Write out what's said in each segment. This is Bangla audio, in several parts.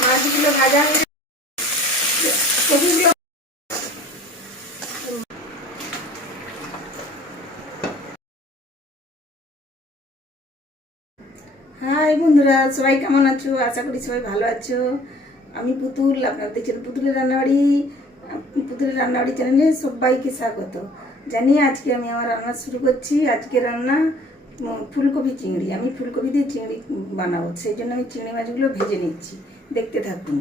মাছগুলো ভাজা হয়ে কপিগুলো। হাই বন্ধুরা, সবাই কেমন আছো? আশা করি সবাই ভালো আছো। আমি পুতুল, আপনারা দেখছেন পুতুলের রান্নাবাড়ি। পুতুলের রান্নাবাড়ি চ্যানেলে সবাইকে স্বাগত জানিয়ে আজকে আমি আমার রান্না শুরু করছি। আজকে রান্না ফুলকপি চিংড়ি। আমি ফুলকপি দিয়ে চিংড়ি বানাবো, সেই জন্য আমি চিংড়ি মাছগুলো ভেজে নিচ্ছি। দেখতে থাকুন।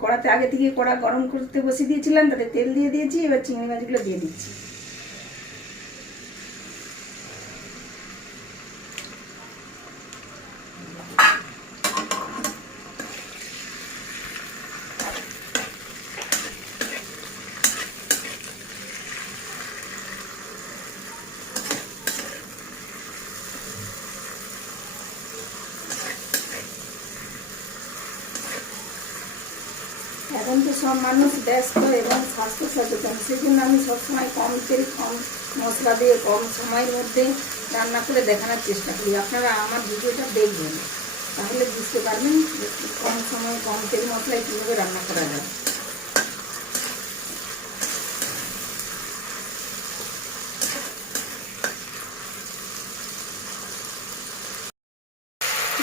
কড়াতে আগে থেকে কড়া গরম করতে বসিয়ে দিয়েছিলাম, তাতে তেল দিয়ে দিয়েছি। এবার চিংড়ি মাছগুলো দিয়ে দিচ্ছি। এখন তো সব মানুষ ব্যস্ত এবং স্বাস্থ্য সচেতন, সেই জন্য আমি সবসময় কম তেল কম মশলা দিয়ে কম সময়ের মধ্যে রান্না করে দেখানোর চেষ্টা করি। আপনারা আমার ভিডিওটা দেখবেন, তাহলে বুঝতে পারবেন যে কম সময় কম তেল মশলায় কীভাবে রান্না করা যায়।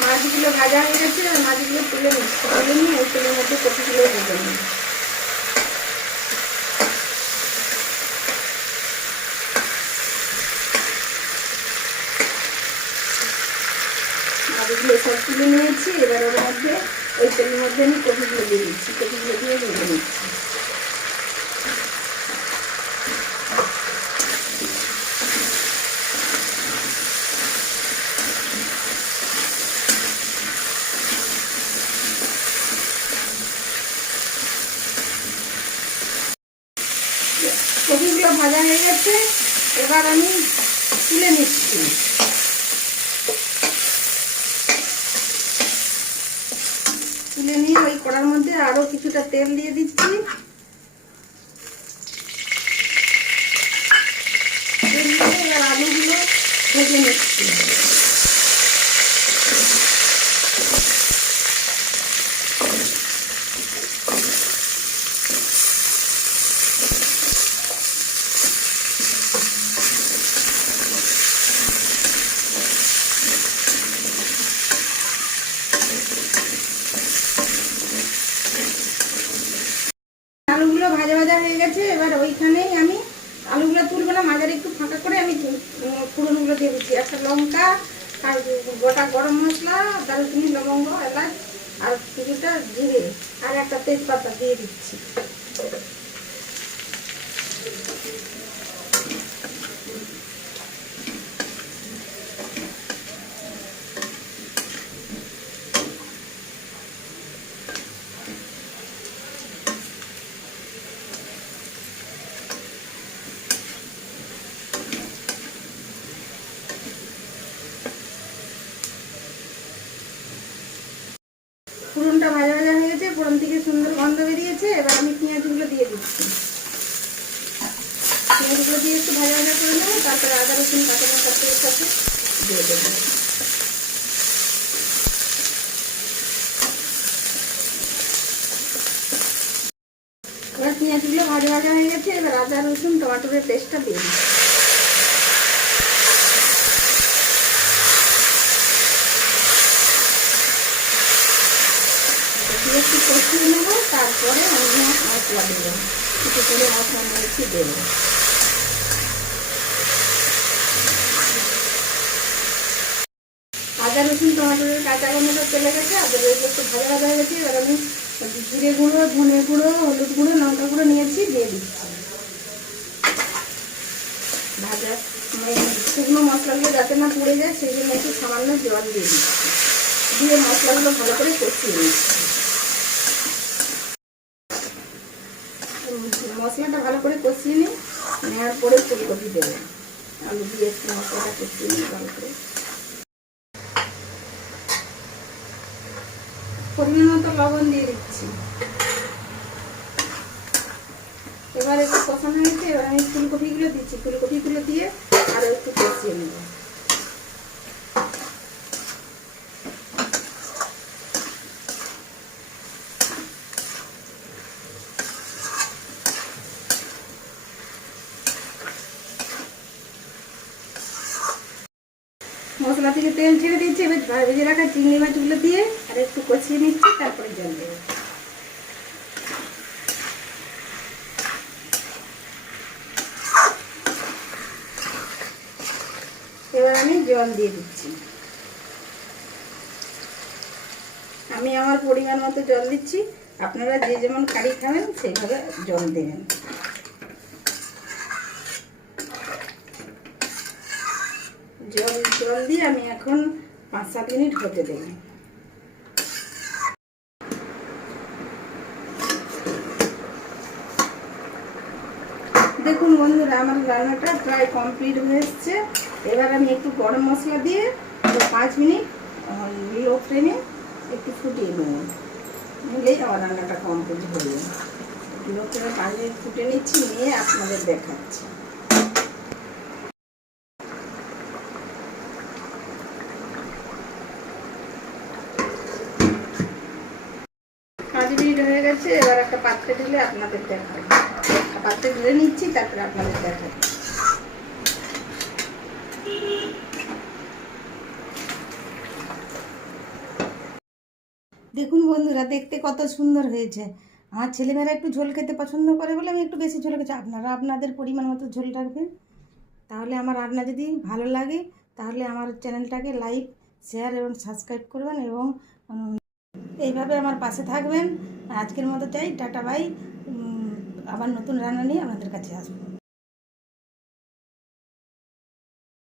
মাছগুলো ভাজা হয়ে গেছে, আর মাছগুলো তুলে নিচ্ছি। তুলে নিয়ে ওই তেলের মধ্যে কপিগুলো ভেজে নিই। মাছগুলো সব তুলে নিয়েছি। এবার ওর মধ্যে ওই তেলের মধ্যে আমি কপিগুলো দিয়ে দিচ্ছি। কপিগুলো দিয়ে ভেজে নিচ্ছি। কপিগুলো ভাজা হয়ে গেছে, এবার আমি তুলে নিচ্ছি। তুলে নিয়ে ওই কড়ার মধ্যে আরো কিছুটা তেল দিয়ে দিচ্ছি। তেল দিয়ে এবার আলুগুলো ভেজে নিচ্ছি। আলুগুলো ভাজা ভাজা হয়ে গেছে, এবার ওইখানেই আমি আলুগুলো তুলবো না, মাঝারে একটু ফাঁকা করে আমি ফোড়নগুলো দিয়ে দিচ্ছি। একটা লঙ্কা, আর গোটা গরম মশলা, দারুচিনি, লবঙ্গ, এলাচ, আর কিছুটা জিরে, আর একটা তেজপাতা দিয়ে দিচ্ছি। ফোড়নটা ভাজা ভাজা হয়ে গেছে, ফোড়ন থেকে সুন্দর গন্ধ বেরিয়েছে। এবার আমি পেঁয়াজগুলো দিয়ে দিচ্ছি। পেঁয়াজগুলো দিয়ে একটু ভাজা ভাজা করে নেবো, তারপরে আদা রসুন কাঁচা লঙ্কা সাথে দিয়ে দেবো। এবার পেঁয়াজগুলো ভাজা ভাজা হয়ে গেছে, এবার আদা রসুন টমেটোর পেস্টটা দিয়ে দিচ্ছি। একটু কষিয়ে নেবো, তারপরে অন্য মশলা দেবো। কিছু করে মশলা নিয়েছি দেবো। আদা রসুন টমেটোর কাঁচা গন্ধটা চলে গেছে, আদা রসুন একটু ভাজা ভাজা হয়ে গেছে। এবার আমি জিরে গুঁড়ো, ধনে গুঁড়ো, হলুদ গুঁড়ো, লঙ্কা গুঁড়ো নিয়েছি, দিয়ে দিচ্ছি। ভাজা শুকনো মশলাগুলো যাতে না পুড়ে যায়, সেই জন্য একটু সামান্য জল দিয়ে দিচ্ছি। দিয়ে মশলাগুলো ভালো করে কষিয়ে নিচ্ছি। মশলাটা ভালো করে কষিয়ে নিই, নেওয়ার পরে ফুলকপি দেবো। আলু দিয়ে একটু মশলাটা কষিয়ে নিই ভালো করে। পরিমাণ মতো লবণ দিয়ে দিচ্ছি। এবার একটু কষানো হয়েছে, এবার আমি ফুলকপিগুলো দিচ্ছি। ফুলকপিগুলো দিয়ে আরো একটু কষিয়ে নেব। মশলা থেকে তেল ছেড়ে দিচ্ছি। এবার ভেজে রাখা চিংড়ি মাছগুলো দিয়ে আর একটু কষিয়ে নিচ্ছি, তারপরে জল দেবো। এবার আমি জল দিয়ে দিচ্ছি। আমি আমার পরিমাণ মতো জল দিচ্ছি, আপনারা যে যেমন কারি খাবেন সেইভাবে জল দেবেন। জল দিয়ে আমি এখন 5-7 মিনিট হতে দেব। দেখুন বন্ধুরা, আমার রান্নাটা প্রায় কমপ্লিট হয়ে এসছে। এবার আমি একটু গরম মশলা দিয়ে 5 মিনিট লো ফ্লেমে একটু ফুটিয়ে নেব, নিলেই আমার রান্নাটা কমপ্লিট হয়ে যাবে। লো ফ্লেমে 5 মিনিট ফুটে নিচ্ছি, নিয়ে আপনাদের দেখাচ্ছি। 5 মিনিট হয়ে গেছে। এবার একটা পাত্রে ঢেলে আপনাদের দেখাবো। পাত্রে ঢেলে নিচ্ছি, তারপরে আপনাদের দেখাবো। দেখুন বন্ধুরা, দেখতে কত সুন্দর হয়েছে। আমার ছেলেমেয়েরা একটু ঝোল খেতে পছন্দ করে বলে আমি একটু বেশি ঝোল খেয়েছি। আপনারা আপনাদের পরিমাণ মতো ঝোল রাখবেন। তাহলে আমার রান্না যদি ভালো লাগে তাহলে আমার চ্যানেলটাকে লাইক, শেয়ার এবং সাবস্ক্রাইব করবেন এবং এইভাবে আমার পাশে থাকবেন। আজকের মতো চাই টাটা বাই। আবার নতুন রান্না নিয়ে আপনাদের কাছে আসবো।